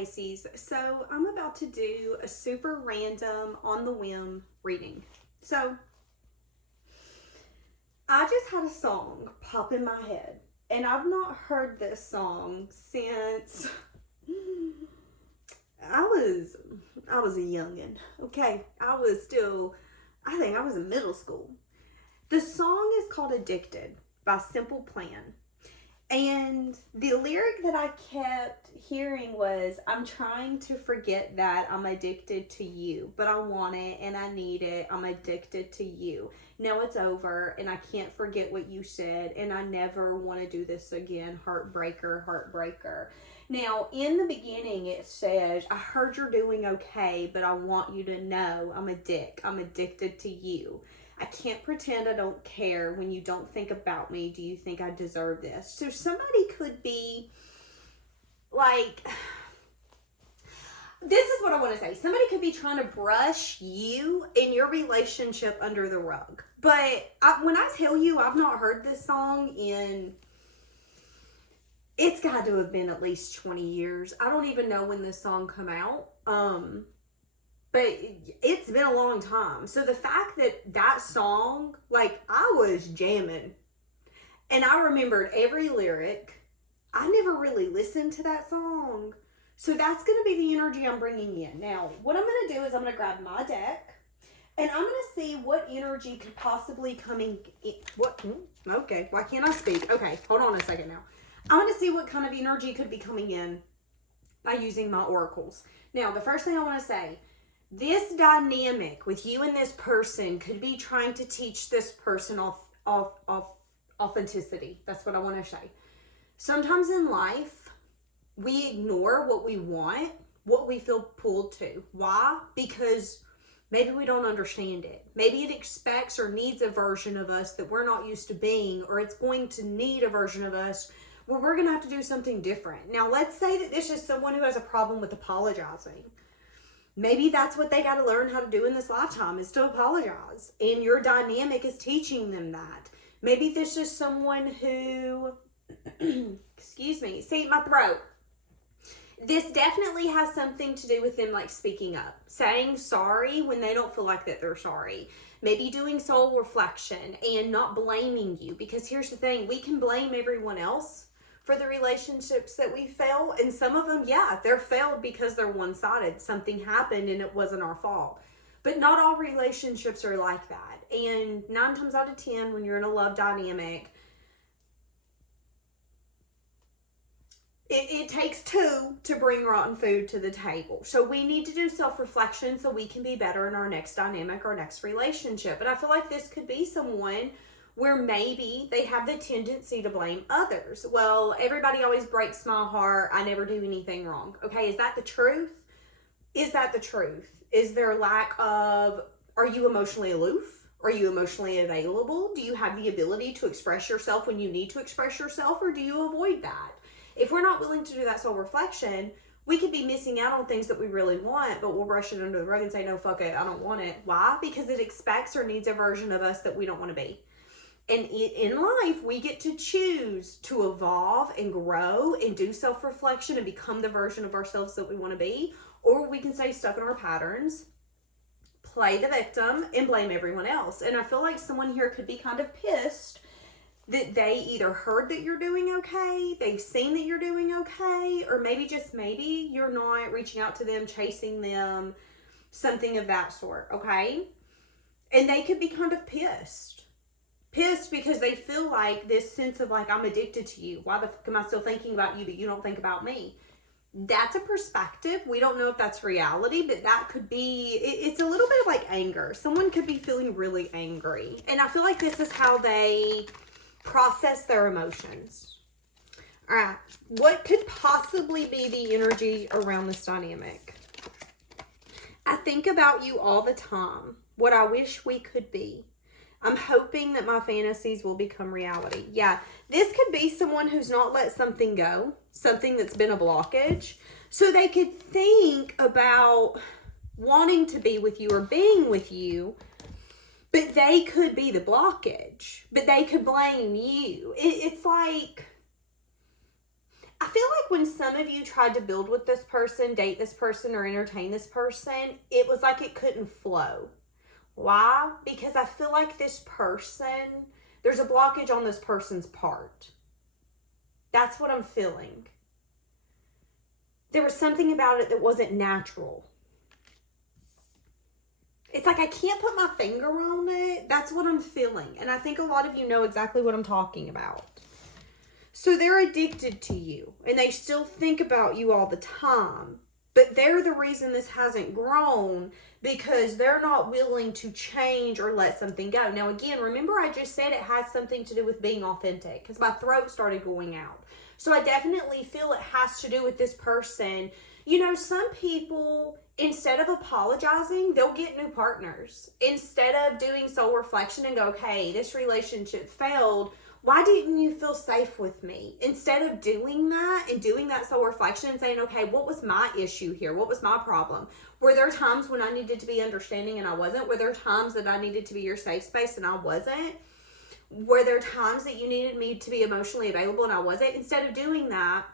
Pisces. So I'm about to do a super random, on the whim reading. So I just had a song pop in my head, and I've not heard this song since I was a youngin'. Okay, I think I was in middle school. The song is called Addicted by Simple Plan. And the lyric that I kept hearing was, I'm trying to forget that I'm addicted to you, but I want it and I need it. I'm addicted to you. Now it's over and I can't forget what you said and I never want to do this again. Heartbreaker, heartbreaker. Now, in the beginning, it says, I heard you're doing okay, but I want you to know I'm a dick. I'm addicted to you. I can't pretend I don't care when you don't think about me. Do you think I deserve this? So somebody could be like, this is what I want to say. Somebody could be trying to brush you in your relationship under the rug. But when I tell you I've not heard this song it's got to have been at least 20 years. I don't even know when this song come out. But it's been a long time. So the fact that song, like, I was jamming. And I remembered every lyric. I never really listened to that song. So that's going to be the energy I'm bringing in. Now, what I'm going to do is I'm going to grab my deck. And I'm going to see what energy could possibly come in. Okay, why can't I speak? Okay, hold on a second now. I'm going to see what kind of energy could be coming in by using my oracles. Now, the first thing I want to say, this dynamic with you and this person could be trying to teach this person authenticity. That's what I want to say. Sometimes in life, we ignore what we want, what we feel pulled to. Why? Because maybe we don't understand it. Maybe it expects or needs a version of us that we're not used to being, or it's going to need a version of us where we're going to have to do something different. Now, let's say that this is someone who has a problem with apologizing. Maybe that's what they got to learn how to do in this lifetime, is to apologize. And your dynamic is teaching them that. Maybe this is someone who, excuse me, see my throat. This definitely has something to do with them, like, speaking up, saying sorry when they don't feel like that they're sorry. Maybe doing soul reflection and not blaming you. Because here's the thing, we can blame everyone else for the relationships that we fail. And some of them, yeah, they're failed because they're one-sided. Something happened and it wasn't our fault. But not all relationships are like that. And 9 times out of 10, when you're in a love dynamic, it takes 2 to bring rotten food to the table. So we need to do self-reflection so we can be better in our next dynamic, our next relationship. But I feel like this could be someone where maybe they have the tendency to blame others. Well, everybody always breaks my heart. I never do anything wrong. Okay, is that the truth? Is that the truth? Is there lack of, are you emotionally aloof? Are you emotionally available? Do you have the ability to express yourself when you need to express yourself, or do you avoid that? If we're not willing to do that soul reflection, we could be missing out on things that we really want, but we'll brush it under the rug and say, no, fuck it, I don't want it. Why? Because it expects or needs a version of us that we don't want to be. And in life, we get to choose to evolve and grow and do self-reflection and become the version of ourselves that we want to be. Or we can stay stuck in our patterns, play the victim, and blame everyone else. And I feel like someone here could be kind of pissed that they either heard that you're doing okay, they've seen that you're doing okay, or maybe, just maybe, you're not reaching out to them, chasing them, something of that sort, okay? And they could be kind of pissed because they feel like this sense of, like, I'm addicted to you. Why the fuck am I still thinking about you, but you don't think about me? That's a perspective. We don't know if that's reality, but that could be, it's a little bit of like anger. Someone could be feeling really angry. And I feel like this is how they process their emotions. All right, what could possibly be the energy around this dynamic? I think about you all the time, what I wish we could be. I'm hoping that my fantasies will become reality. Yeah, this could be someone who's not let something go, something that's been a blockage. So they could think about wanting to be with you or being with you, but they could be the blockage. But they could blame you. It's like, I feel like when some of you tried to build with this person, date this person, or entertain this person, it was like it couldn't flow. Why? Because I feel like this person, there's a blockage on this person's part. That's what I'm feeling. There was something about it that wasn't natural. It's like I can't put my finger on it. That's what I'm feeling. And I think a lot of you know exactly what I'm talking about. So they're addicted to you and they still think about you all the time. But they're the reason this hasn't grown because they're not willing to change or let something go. Now, again, remember I just said it has something to do with being authentic because my throat started going out. So I definitely feel it has to do with this person. You know, some people, instead of apologizing, they'll get new partners. Instead of doing soul reflection and go, okay, this relationship failed. Why didn't you feel safe with me? Instead of doing that and doing that soul reflection and saying, okay, what was my issue here? What was my problem? Were there times when I needed to be understanding and I wasn't? Were there times that I needed to be your safe space and I wasn't? Were there times that you needed me to be emotionally available and I wasn't? Instead of doing that,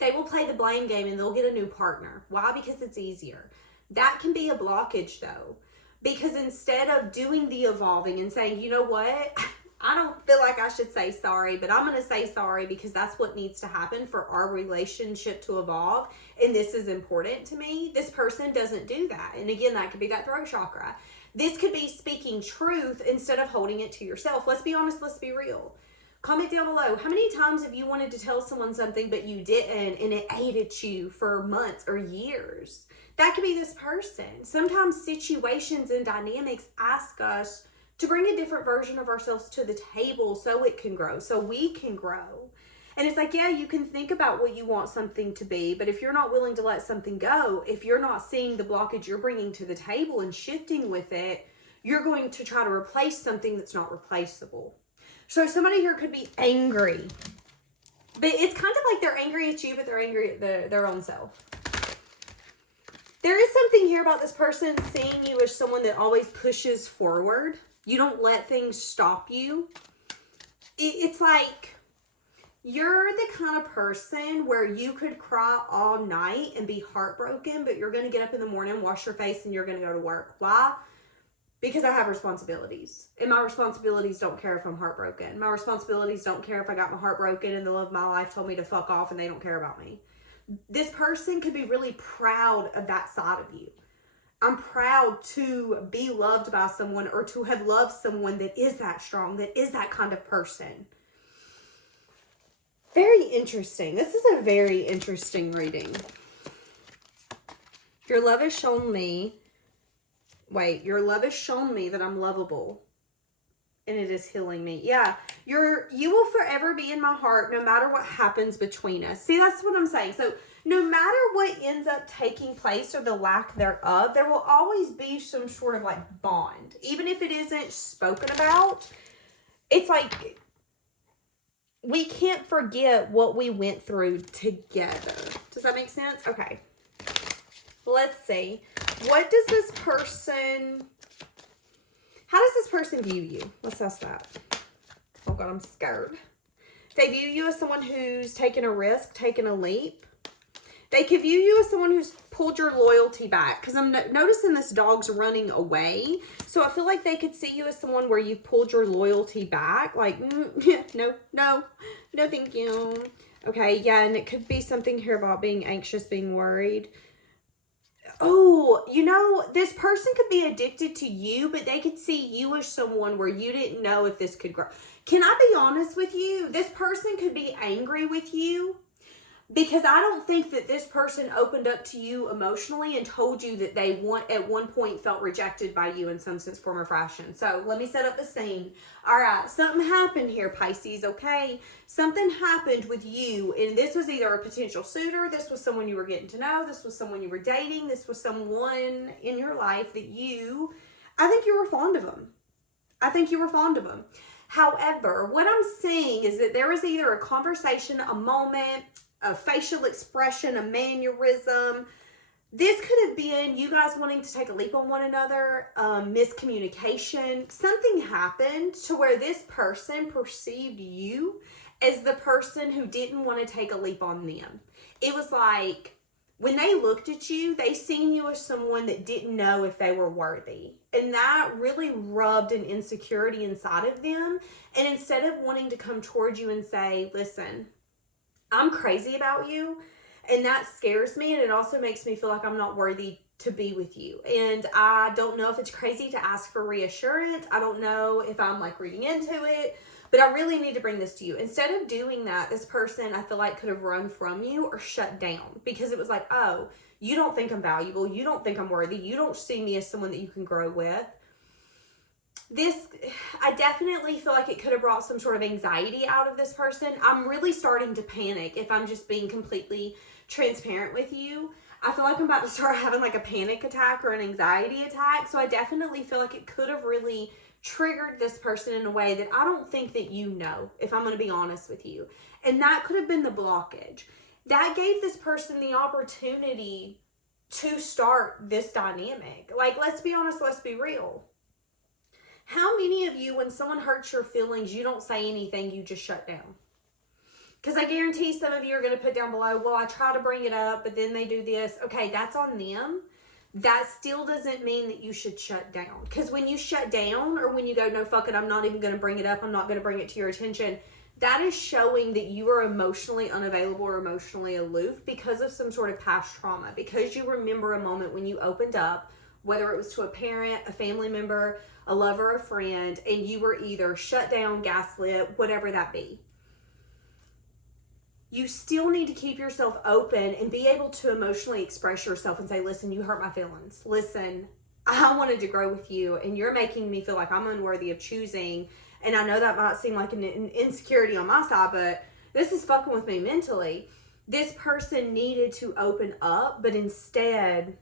they will play the blame game and they'll get a new partner. Why? Because it's easier. That can be a blockage though. Because instead of doing the evolving and saying, you know what? I don't feel like I should say sorry, but I'm going to say sorry because that's what needs to happen for our relationship to evolve. And this is important to me. This person doesn't do that. And again, that could be that throat chakra. This could be speaking truth instead of holding it to yourself. Let's be honest. Let's be real. Comment down below. How many times have you wanted to tell someone something, but you didn't, and it ate at you for months or years? That could be this person. Sometimes situations and dynamics ask us to bring a different version of ourselves to the table so it can grow, so we can grow. And it's like, yeah, you can think about what you want something to be, but if you're not willing to let something go, if you're not seeing the blockage you're bringing to the table and shifting with it, you're going to try to replace something that's not replaceable. So somebody here could be angry, but it's kind of like they're angry at you, but they're angry at their own self. There is something here about this person seeing you as someone that always pushes forward. You don't let things stop you. It's like you're the kind of person where you could cry all night and be heartbroken, but you're going to get up in the morning, wash your face, and you're going to go to work. Why? Because I have responsibilities. And my responsibilities don't care if I'm heartbroken. My responsibilities don't care if I got my heart broken and the love of my life told me to fuck off and they don't care about me. This person could be really proud of that side of you. I'm proud to be loved by someone or to have loved someone that is that strong, that is that kind of person. Very interesting. This is a very interesting reading. Your love has shown me, your love has shown me that I'm lovable. And it is healing me. Yeah, you will forever be in my heart no matter what happens between us. See, that's what I'm saying. So no matter what ends up taking place or the lack thereof, there will always be some sort of like bond. Even if it isn't spoken about, it's like we can't forget what we went through together. Does that make sense? Okay. Let's see. What does this person... How does this person view you? Let's ask that. Oh God, I'm scared. They view you as someone who's taken a risk, taken a leap. They could view you as someone who's pulled your loyalty back. Because I'm noticing this dog's running away. So I feel like they could see you as someone where you've pulled your loyalty back. Like, no, thank you. Okay, yeah, and it could be something here about being anxious, being worried. Oh, you know, this person could be addicted to you, but they could see you as someone where you didn't know if this could grow. Can I be honest with you? This person could be angry with you because I don't think that this person opened up to you emotionally and told you that they at one point felt rejected by you in some sense, form, or fashion. So let me set up the scene. All right, something happened here, Pisces, okay? Something happened with you, and this was either a potential suitor, this was someone you were getting to know, this was someone you were dating, this was someone in your life that I think you were fond of them. I think you were fond of them. However, what I'm seeing is that there was either a conversation, a moment, a facial expression, a mannerism. This could have been you guys wanting to take a leap on one another, miscommunication. Something happened to where this person perceived you as the person who didn't want to take a leap on them. It was like, when they looked at you, they seen you as someone that didn't know if they were worthy. And that really rubbed an insecurity inside of them. And instead of wanting to come towards you and say, listen, I'm crazy about you, and that scares me, and it also makes me feel like I'm not worthy to be with you. And I don't know if it's crazy to ask for reassurance. I don't know if I'm like reading into it, but I really need to bring this to you. Instead of doing that, this person, I feel like, could have run from you or shut down, because it was like, oh, you don't think I'm valuable. You don't think I'm worthy. You don't see me as someone that you can grow with. I definitely feel like it could have brought some sort of anxiety out of this person. I'm really starting to panic, if I'm just being completely transparent with you. I feel like I'm about to start having like a panic attack or an anxiety attack. So I definitely feel like it could have really triggered this person in a way that I don't think that you know, if I'm going to be honest with you. And that could have been the blockage. That gave this person the opportunity to start this dynamic. Like, let's be honest, let's be real. How many of you, when someone hurts your feelings, you don't say anything, you just shut down? Because I guarantee some of you are going to put down below, well, I try to bring it up, but then they do this. Okay, that's on them. That still doesn't mean that you should shut down. Because when you shut down, or when you go, no, fuck it, I'm not even going to bring it up, I'm not going to bring it to your attention, that is showing that you are emotionally unavailable or emotionally aloof because of some sort of past trauma. Because you remember a moment when you opened up, whether it was to a parent, a family member, a lover, a friend, and you were either shut down, gaslit, whatever that be. You still need to keep yourself open and be able to emotionally express yourself and say, listen, you hurt my feelings. Listen, I wanted to grow with you, and you're making me feel like I'm unworthy of choosing. And I know that might seem like an insecurity on my side, but this is fucking with me mentally. This person needed to open up, but instead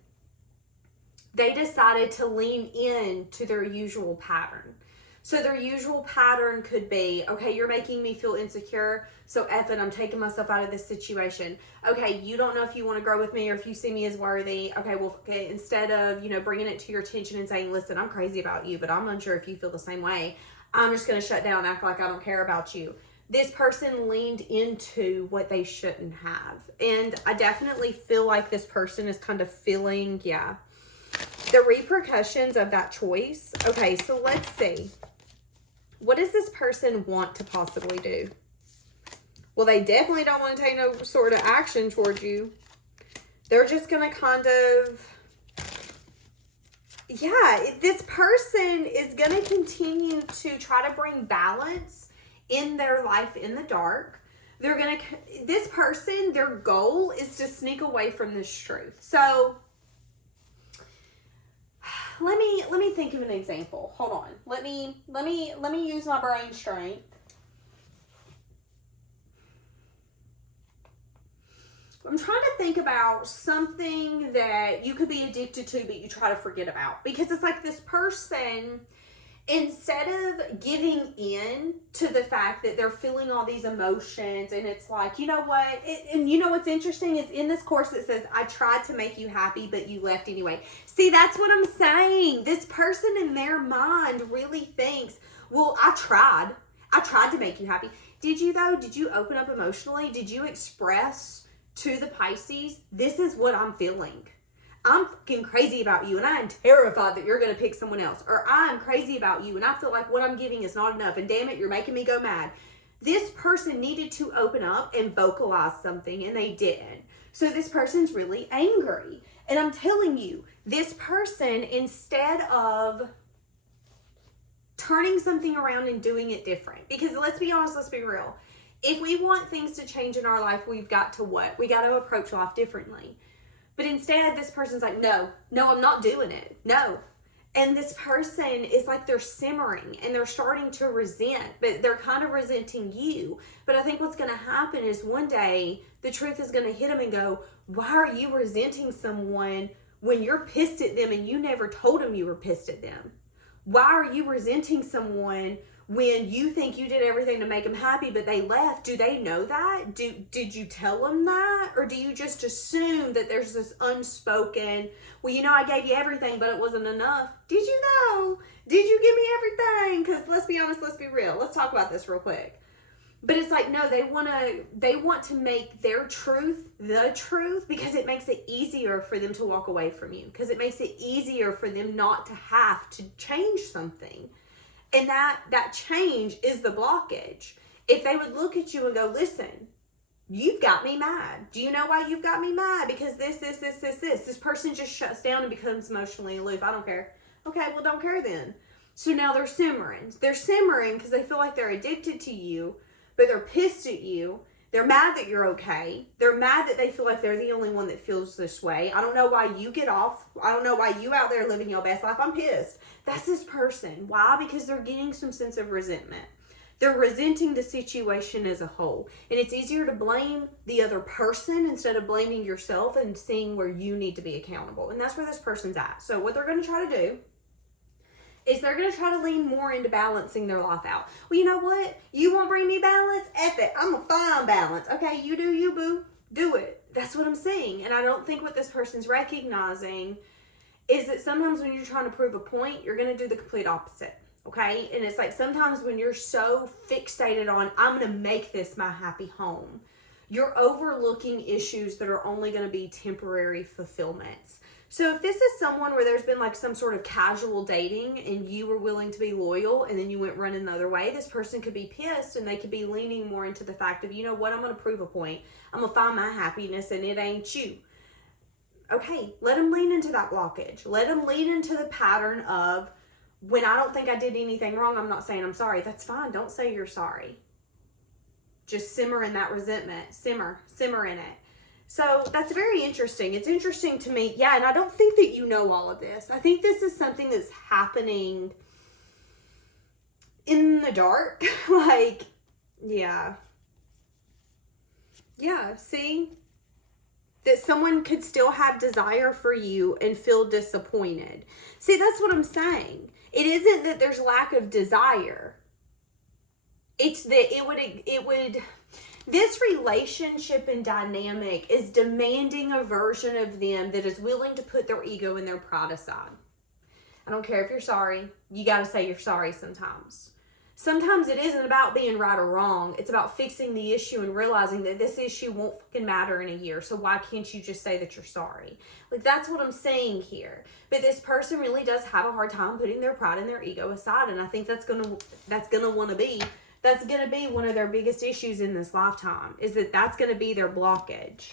they decided to lean in to their usual pattern. So their usual pattern could be, okay, you're making me feel insecure, so F it, I'm taking myself out of this situation. Okay, you don't know if you want to grow with me or if you see me as worthy. Okay, well, okay, instead of, bringing it to your attention and saying, listen, I'm crazy about you, but I'm unsure if you feel the same way, I'm just going to shut down and act like I don't care about you. This person leaned into what they shouldn't have. And I definitely feel like this person is kind of feeling, the repercussions of that choice. Okay, so let's see. What does this person want to possibly do? Well, they definitely don't want to take no sort of action towards you. They're just going to kind of, this person is going to continue to try to bring balance in their life in the dark. This person, their goal is to sneak away from this truth. So let me think of an example. Hold on. Let me use my brain strength. I'm trying to think about something that you could be addicted to, but you try to forget about. Because it's like this person, instead of giving in to the fact that they're feeling all these emotions, and it's like, you know what? And you know what's interesting is in this course it says, I tried to make you happy, but you left anyway. See, that's what I'm saying. This person in their mind really thinks, well, I tried to make you happy. Did you though? Did you open up emotionally? Did you express to the Pisces, this is what I'm feeling? I'm fucking crazy about you, and I am terrified that you're going to pick someone else. Or I'm crazy about you, and I feel like what I'm giving is not enough, and damn it, you're making me go mad. This person needed to open up and vocalize something, and they didn't. So this person's really angry. And I'm telling you, this person, instead of turning something around and doing it different, because let's be honest, let's be real. If we want things to change in our life, we've got to what? We got to approach life differently. But instead, this person's like, no, I'm not doing it. No. And this person is like, they're simmering and they're starting to resent, but they're kind of resenting you. But I think what's going to happen is one day the truth is going to hit them and go, why are you resenting someone when you're pissed at them and you never told them you were pissed at them? Why are you resenting someone when you think you did everything to make them happy, but they left? Do they know that? Did you tell them that? Or do you just assume that there's this unspoken, well, I gave you everything, but it wasn't enough? Did you know? Did you give me everything? Because let's be honest, let's be real. Let's talk about this real quick. But it's like, no, they want to make their truth the truth because it makes it easier for them to walk away from you. Because it makes it easier for them not to have to change something. And that change is the blockage. If they would look at you and go, listen, you've got me mad. Do you know why you've got me mad? Because this. This person just shuts down and becomes emotionally aloof. I don't care. Okay, well, don't care then. So now they're simmering. They're simmering because they feel like they're addicted to you. But they're pissed at you. They're mad that you're okay. They're mad that they feel like they're the only one that feels this way. I don't know why you get off. I don't know why you out there living your best life. I'm pissed. That's this person. Why? Because they're getting some sense of resentment. They're resenting the situation as a whole. And it's easier to blame the other person instead of blaming yourself and seeing where you need to be accountable. And that's where this person's at. So what they're going to try to do is they're going to try to lean more into balancing their life out. Well, you know what? You won't bring me balance? F it. I'm going to find balance. Okay, you do you, boo. Do it. That's what I'm saying. And I don't think what this person's recognizing is that sometimes when you're trying to prove a point, you're going to do the complete opposite. Okay? And it's like sometimes when you're so fixated on, I'm going to make this my happy home, you're overlooking issues that are only going to be temporary fulfillments. So if this is someone where there's been like some sort of casual dating and you were willing to be loyal and then you went running the other way, this person could be pissed and they could be leaning more into the fact of, you know what, I'm going to prove a point. I'm going to find my happiness and it ain't you. Okay, let them lean into that blockage. Let them lean into the pattern of, when I don't think I did anything wrong, I'm not saying I'm sorry. That's fine. Don't say you're sorry. Just simmer in that resentment. Simmer in it. So that's very interesting. It's interesting to me. Yeah, and I don't think that you know all of this. I think this is something that's happening in the dark. Like, yeah. Yeah, see? That someone could still have desire for you and feel disappointed. See, that's what I'm saying. It isn't that there's lack of desire. It's that it would this relationship and dynamic is demanding a version of them that is willing to put their ego and their pride aside. I don't care if you're sorry. You got to say you're sorry sometimes. Sometimes it isn't about being right or wrong. It's about fixing the issue and realizing that this issue won't fucking matter in a year. So why can't you just say that you're sorry? Like, that's what I'm saying here. But this person really does have a hard time putting their pride and their ego aside. And I think that's gonna be one of their biggest issues in this lifetime, is that's gonna be their blockage.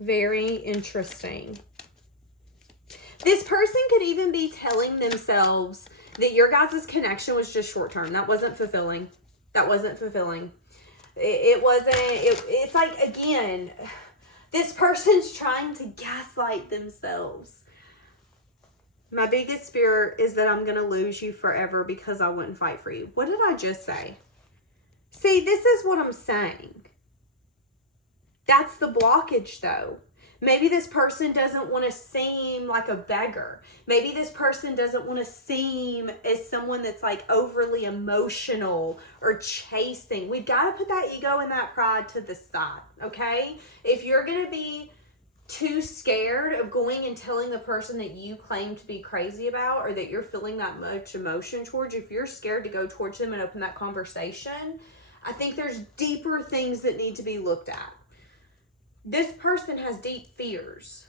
Very interesting. This person could even be telling themselves that your guys' connection was just short term. That wasn't fulfilling. It's like, again, this person's trying to gaslight themselves. My biggest fear is that I'm going to lose you forever because I wouldn't fight for you. What did I just say? See, this is what I'm saying. That's the blockage, though. Maybe this person doesn't want to seem like a beggar. Maybe this person doesn't want to seem as someone that's like overly emotional or chasing. We've got to put that ego and that pride to the side, okay? If you're going to be too scared of going and telling the person that you claim to be crazy about, or that you're feeling that much emotion towards, if you're scared to go towards them and open that conversation, I think there's deeper things that need to be looked at. This person has deep fears.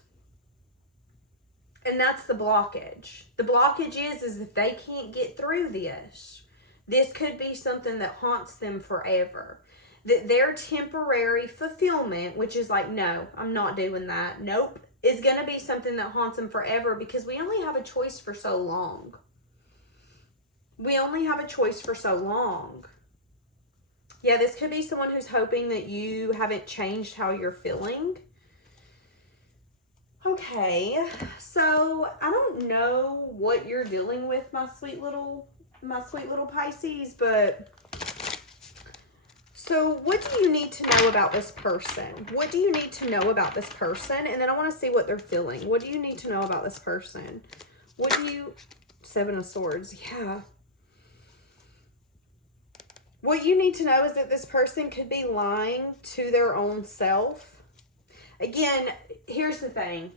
And that's the blockage. The blockage is that they can't get through this. This could be something that haunts them forever. That their temporary fulfillment, which is like, no, I'm not doing that. Nope. Is going to be something that haunts them forever, because we only have a choice for so long. Yeah, this could be someone who's hoping that you haven't changed how you're feeling. Okay, so I don't know what you're dealing with, my sweet little Pisces, but so what do you need to know about this person? And then I want to see what they're feeling. What do you need to know about this person? Seven of Swords, yeah. What you need to know is that this person could be lying to their own self. Again, here's the thing.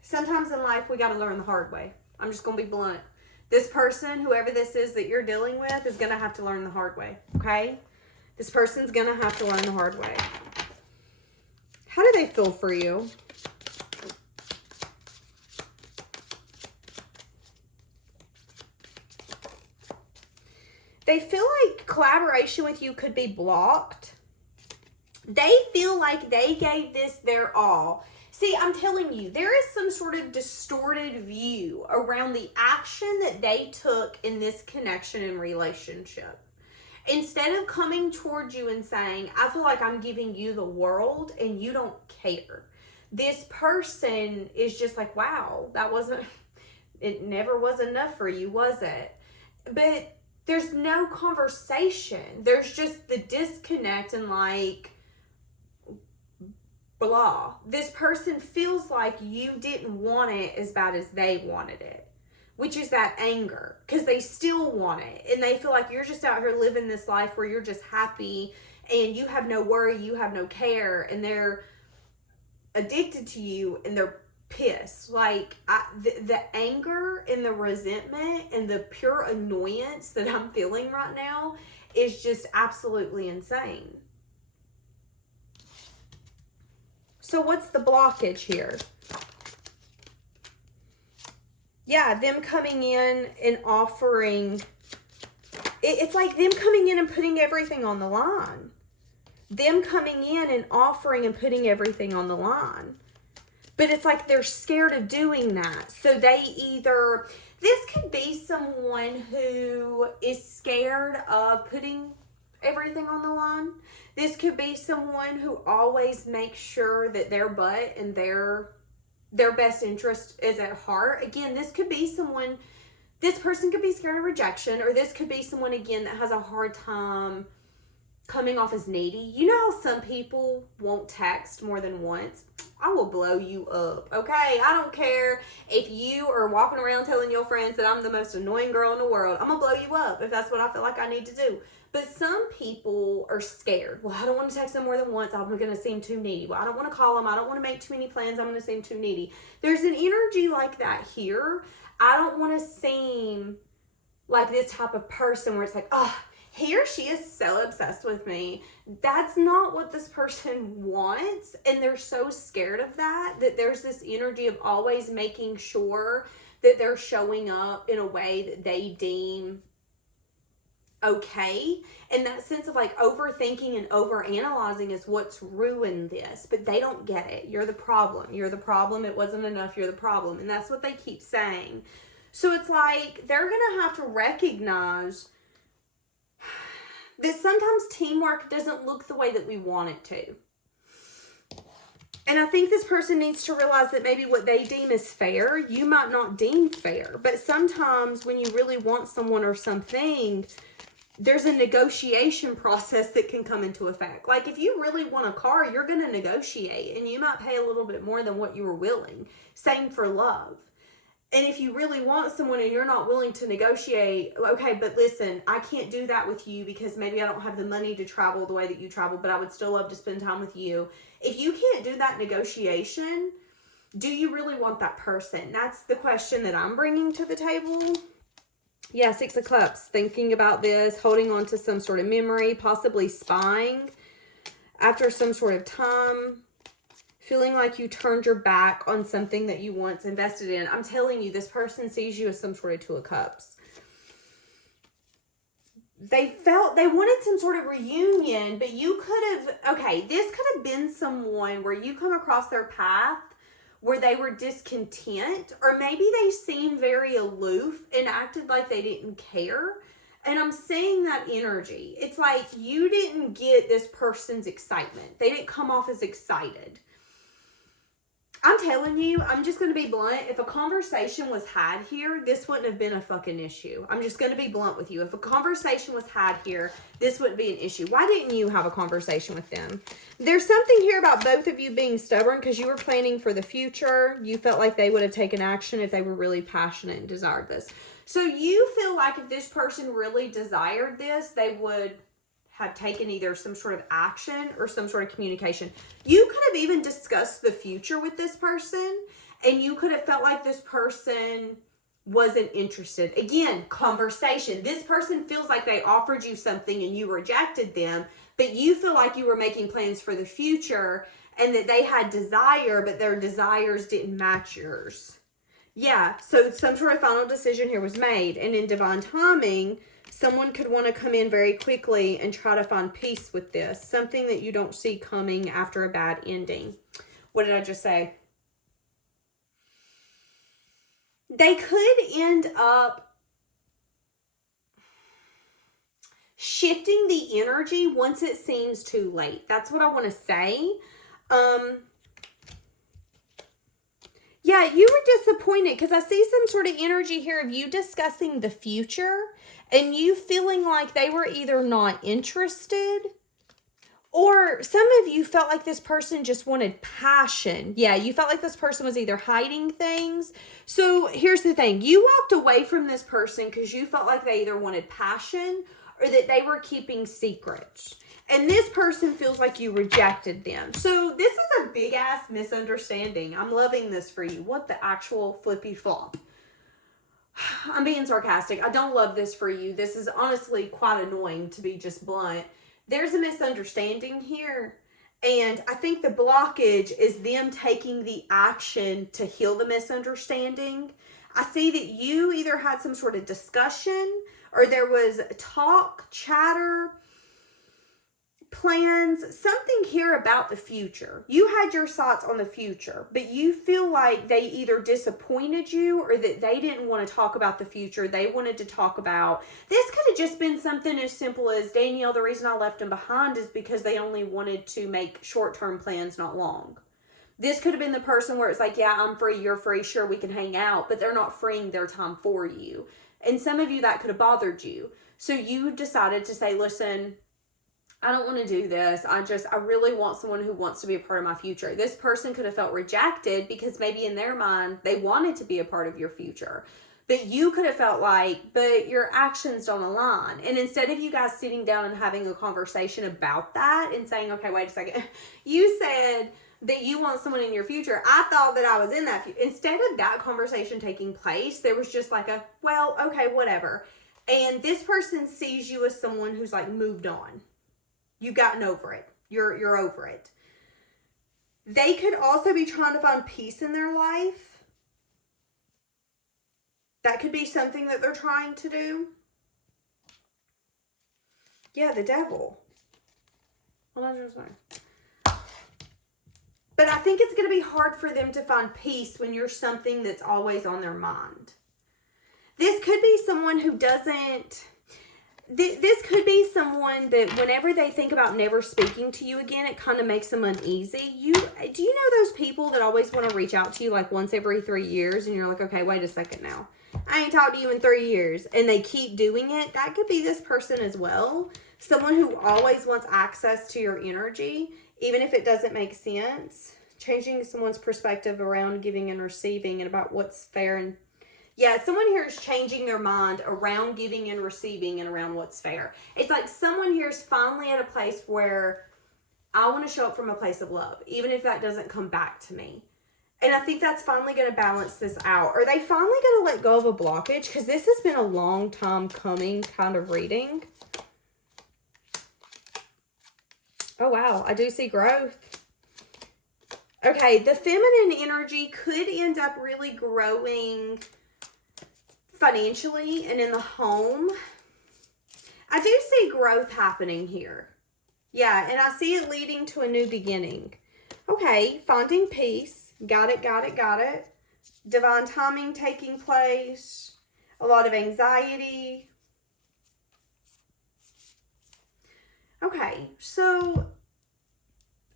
Sometimes in life, we got to learn the hard way. I'm just going to be blunt. This person, whoever this is that you're dealing with, is going to have to learn the hard way, okay? This person's going to have to learn the hard way. How do they feel for you? They feel like collaboration with you could be blocked. They feel like they gave this their all. See, I'm telling you, there is some sort of distorted view around the action that they took in this connection and relationship. Instead of coming towards you and saying, I feel like I'm giving you the world and you don't care. This person is just like, wow, it never was enough for you, was it? But there's no conversation. There's just the disconnect and like, blah. This person feels like you didn't want it as bad as they wanted it, which is that anger, because they still want it. And they feel like you're just out here living this life where you're just happy and you have no worry, you have no care, and they're addicted to you and they're pissed. Like the anger and the resentment and the pure annoyance that I'm feeling right now is just absolutely insane. So what's the blockage here? Yeah, them coming in and offering, it's like them coming in and putting everything on the line. Them coming in and offering and putting everything on the line. But it's like they're scared of doing that. So they either, this could be someone who is scared of putting everything on the line. This could be someone who always makes sure that their butt and their best interest is at heart. Again, this could be someone, this person could be scared of rejection, or this could be someone, again, that has a hard time coming off as needy. You know how some people won't text more than once? I will blow you up, okay? I don't care if you are walking around telling your friends that I'm the most annoying girl in the world. I'm gonna blow you up if that's what I feel like I need to do. But some people are scared. Well, I don't want to text them more than once. I'm going to seem too needy. Well, I don't want to call them. I don't want to make too many plans. I'm going to seem too needy. There's an energy like that here. I don't want to seem like this type of person where it's like, oh, he or she is so obsessed with me. That's not what this person wants. And they're so scared of that there's this energy of always making sure that they're showing up in a way that they deem okay. And that sense of like overthinking and overanalyzing is what's ruined this. But they don't get it. You're the problem. You're the problem. It wasn't enough. You're the problem. And that's what they keep saying. So it's like they're going to have to recognize that sometimes teamwork doesn't look the way that we want it to. And I think this person needs to realize that maybe what they deem as fair, you might not deem fair. But sometimes when you really want someone or something, there's a negotiation process that can come into effect. Like if you really want a car, you're going to negotiate and you might pay a little bit more than what you were willing. Same for love. And if you really want someone and you're not willing to negotiate, okay, but listen, I can't do that with you because maybe I don't have the money to travel the way that you travel, but I would still love to spend time with you. If you can't do that negotiation, do you really want that person? That's the question that I'm bringing to the table. Yeah, Six of Cups, thinking about this, holding on to some sort of memory, possibly spying after some sort of time, feeling like you turned your back on something that you once invested in. I'm telling you, this person sees you as some sort of Two of Cups. They wanted some sort of reunion, but you could have, okay, this could have been someone where you come across their path where they were discontent, or maybe they seemed very aloof and acted like they didn't care. And I'm seeing that energy. It's like you didn't get this person's excitement. They didn't come off as excited. I'm telling you, I'm just going to be blunt. If a conversation was had here, this wouldn't have been a fucking issue. I'm just going to be blunt with you. If a conversation was had here, this wouldn't be an issue. Why didn't you have a conversation with them? There's something here about both of you being stubborn because you were planning for the future. You felt like they would have taken action if they were really passionate and desired this. So you feel like if this person really desired this, they would have taken either some sort of action or some sort of communication. You could have even discussed the future with this person, and you could have felt like this person wasn't interested. Again, conversation. This person feels like they offered you something and you rejected them, but you feel like you were making plans for the future and that they had desire, but their desires didn't match yours. Yeah, so some sort of final decision here was made. And in divine timing, someone could want to come in very quickly and try to find peace with this. Something that you don't see coming after a bad ending. What did I just say? They could end up shifting the energy once it seems too late. That's what I want to say. Yeah, you were disappointed because I see some sort of energy here of you discussing the future and you feeling like they were either not interested, or some of you felt like this person just wanted passion. Yeah, you felt like this person was either hiding things. So here's the thing. You walked away from this person because you felt like they either wanted passion or that they were keeping secrets. And this person feels like you rejected them. So this is a big ass misunderstanding. I'm loving this for you. What the actual flippy flop. I'm being sarcastic. I don't love this for you. This is honestly quite annoying, to be just blunt. There's a misunderstanding here. And I think the blockage is them taking the action to heal the misunderstanding. I see that you either had some sort of discussion or there was talk, chatter, plans, something here about the future. You had your sights on the future, but you feel like they either disappointed you or that they didn't want to talk about the future. They wanted to talk about, this could have just been something as simple as, Danielle, the reason I left them behind is because they only wanted to make short-term plans, not long. This could have been the person where it's like, yeah, I'm free, you're free, sure, we can hang out, but they're not freeing their time for you. And some of you, that could have bothered you. So you decided to say, listen, I don't want to do this. I really want someone who wants to be a part of my future. This person could have felt rejected because maybe in their mind, they wanted to be a part of your future. But you could have felt like, but your actions don't align. And instead of you guys sitting down and having a conversation about that and saying, okay, wait a second. You said that you want someone in your future. I thought that I was in that. Instead of that conversation taking place, there was just like a, well, okay, whatever. And this person sees you as someone who's like moved on. You've gotten over it. You're over it. They could also be trying to find peace in their life. That could be something that they're trying to do. Yeah, the devil. Hold on just a second. But I think it's going to be hard for them to find peace when you're something that's always on their mind. This could be someone who doesn't... This could be someone that whenever they think about never speaking to you again, it kind of makes them uneasy. Do you know those people that always want to reach out to you like once every 3 years and you're like, okay, wait a second now. I ain't talked to you in 3 years and they keep doing it. That could be this person as well. Someone who always wants access to your energy, even if it doesn't make sense. Changing someone's perspective around giving and receiving and about what's fair and yeah, someone here is changing their mind around giving and receiving and around what's fair. It's like someone here is finally at a place where I want to show up from a place of love, even if that doesn't come back to me. And I think that's finally going to balance this out. Are they finally going to let go of a blockage? Because this has been a long time coming kind of reading. Oh, wow. I do see growth. Okay, the feminine energy could end up really growing financially and in the home. I do see growth happening here. Yeah, and I see it leading to a new beginning. Okay, finding peace. Got it, got it, got it. Divine timing taking place. A lot of anxiety. Okay, so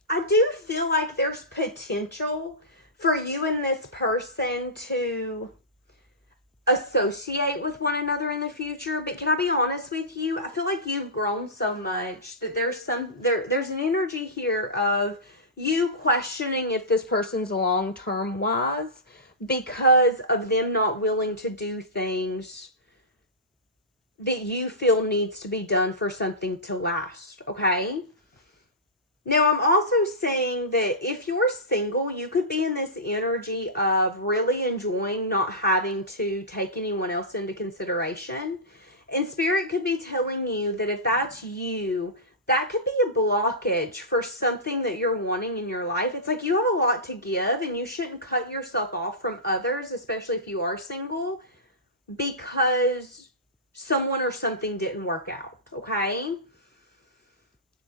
I do feel like there's potential for you and this person to associate with one another in the future, but can I be honest with you? I feel like you've grown so much that there's an energy here of you questioning if this person's long-term wise because of them not willing to do things that you feel needs to be done for something to last, okay? Now, I'm also saying that if you're single, you could be in this energy of really enjoying not having to take anyone else into consideration. And Spirit could be telling you that if that's you, that could be a blockage for something that you're wanting in your life. It's like you have a lot to give and you shouldn't cut yourself off from others, especially if you are single, because someone or something didn't work out, okay?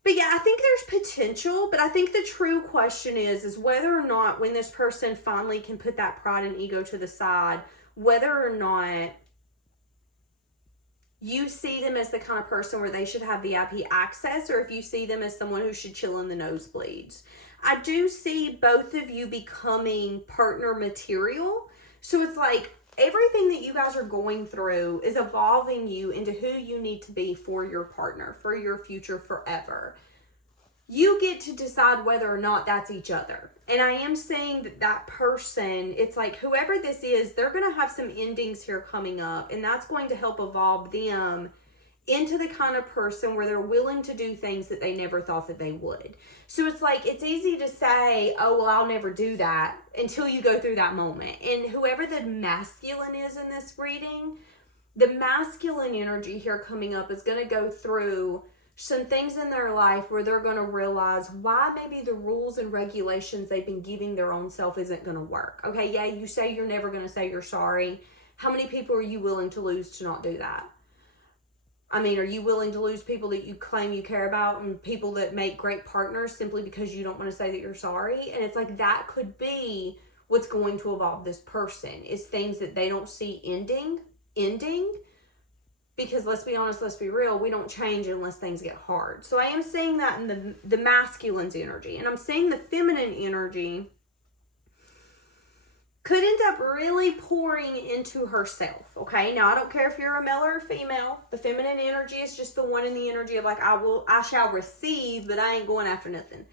But yeah, I think there's potential, but I think the true question is whether or not when this person finally can put that pride and ego to the side, whether or not you see them as the kind of person where they should have VIP access, or if you see them as someone who should chill in the nosebleeds. I do see both of you becoming partner material. So it's like everything that you guys are going through is evolving you into who you need to be for your partner, for your future forever. You get to decide whether or not that's each other. And I am saying that that person, it's like whoever this is, they're going to have some endings here coming up, and that's going to help evolve them into the kind of person where they're willing to do things that they never thought that they would. So it's like, it's easy to say, oh, well, I'll never do that until you go through that moment. And whoever the masculine is in this reading, the masculine energy here coming up is going to go through some things in their life where they're going to realize why maybe the rules and regulations they've been giving their own self isn't going to work. Okay, yeah, you say you're never going to say you're sorry. How many people are you willing to lose to not do that? I mean, are you willing to lose people that you claim you care about and people that make great partners simply because you don't want to say that you're sorry? And it's like that could be what's going to evolve this person, is things that they don't see ending. Because let's be honest, let's be real, we don't change unless things get hard. So I am seeing that in the masculine's energy. And I'm seeing the feminine energy could end up really pouring into herself, okay? Now, I don't care if you're a male or a female. The feminine energy is just the one in the energy of like, I shall receive, but I ain't going after nothing.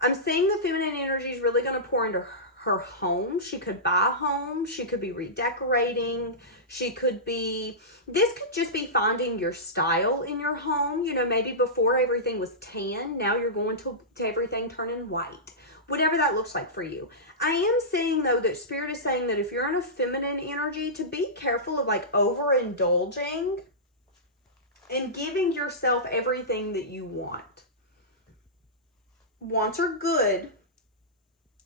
I'm seeing the feminine energy is really going to pour into her home. She could buy a home. She could be redecorating. This could just be finding your style in your home. You know, maybe before everything was tan, now you're going to everything turning white. Whatever that looks like for you. I am saying though that Spirit is saying that if you're in a feminine energy, to be careful of like overindulging and giving yourself everything that you want. Wants are good,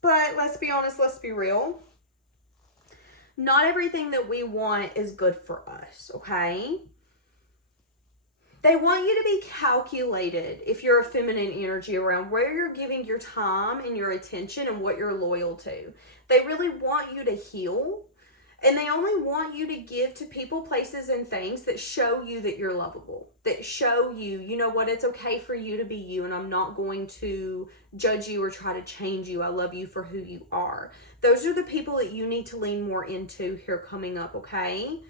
but let's be honest, let's be real. Not everything that we want is good for us, okay? They want you to be calculated if you're a feminine energy around where you're giving your time and your attention and what you're loyal to. They really want you to heal, and they only want you to give to people, places, and things that show you that you're lovable, that show you, you know what, it's okay for you to be you, and I'm not going to judge you or try to change you. I love you for who you are. Those are the people that you need to lean more into here coming up, okay?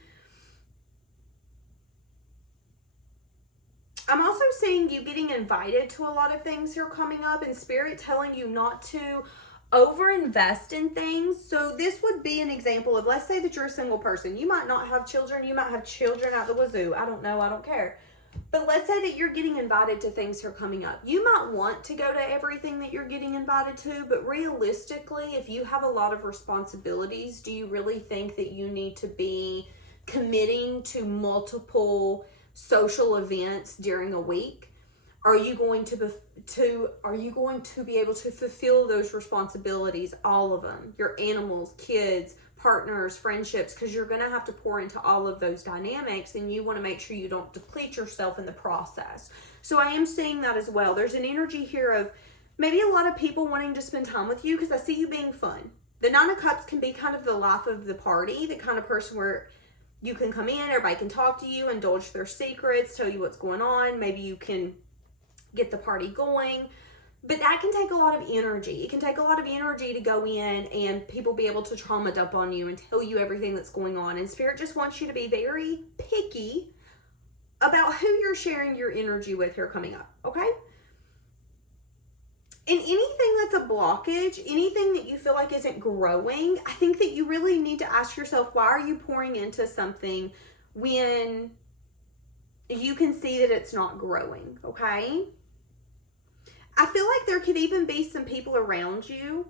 I'm also seeing you getting invited to a lot of things here coming up, and Spirit telling you not to overinvest in things. So this would be an example of, let's say that you're a single person. You might not have children. You might have children out the wazoo. I don't know. I don't care. But let's say that you're getting invited to things here coming up. You might want to go to everything that you're getting invited to, but realistically, if you have a lot of responsibilities, do you really think that you need to be committing to multiple social events during a week? Are you going to be able to fulfill those responsibilities, all of them, your animals, kids, partners, friendships, because you're going to have to pour into all of those dynamics, and you want to make sure you don't deplete yourself in the process. So I am seeing that as well. There's an energy here of maybe a lot of people wanting to spend time with you because I see you being fun. The Nine of Cups can be kind of the life of the party, the kind of person where you can come in, everybody can talk to you, indulge their secrets, tell you what's going on. Maybe you can get the party going, but that can take a lot of energy. It can take a lot of energy to go in and people be able to trauma dump on you and tell you everything that's going on. And Spirit just wants you to be very picky about who you're sharing your energy with here coming up, okay? And anything that's a blockage, anything that you feel like isn't growing, I think that you really need to ask yourself, why are you pouring into something when you can see that it's not growing, okay? I feel like there could even be some people around you.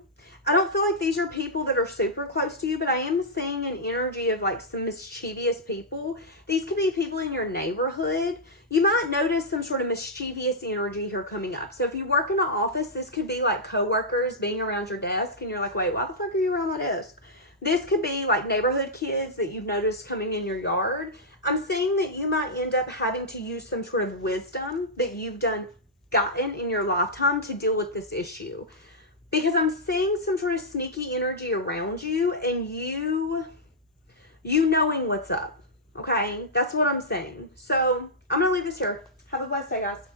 I don't feel like these are people that are super close to you, but I am seeing an energy of like some mischievous people. These could be people in your neighborhood. You might notice some sort of mischievous energy here coming up. So if you work in an office, this could be like coworkers being around your desk and you're like, wait, why the fuck are you around my desk? This could be like neighborhood kids that you've noticed coming in your yard. I'm seeing that you might end up having to use some sort of wisdom that you've gotten in your lifetime to deal with this issue. Because I'm seeing some sort of sneaky energy around you and you knowing what's up. Okay? That's what I'm saying. So I'm going to leave this here. Have a blessed day, guys.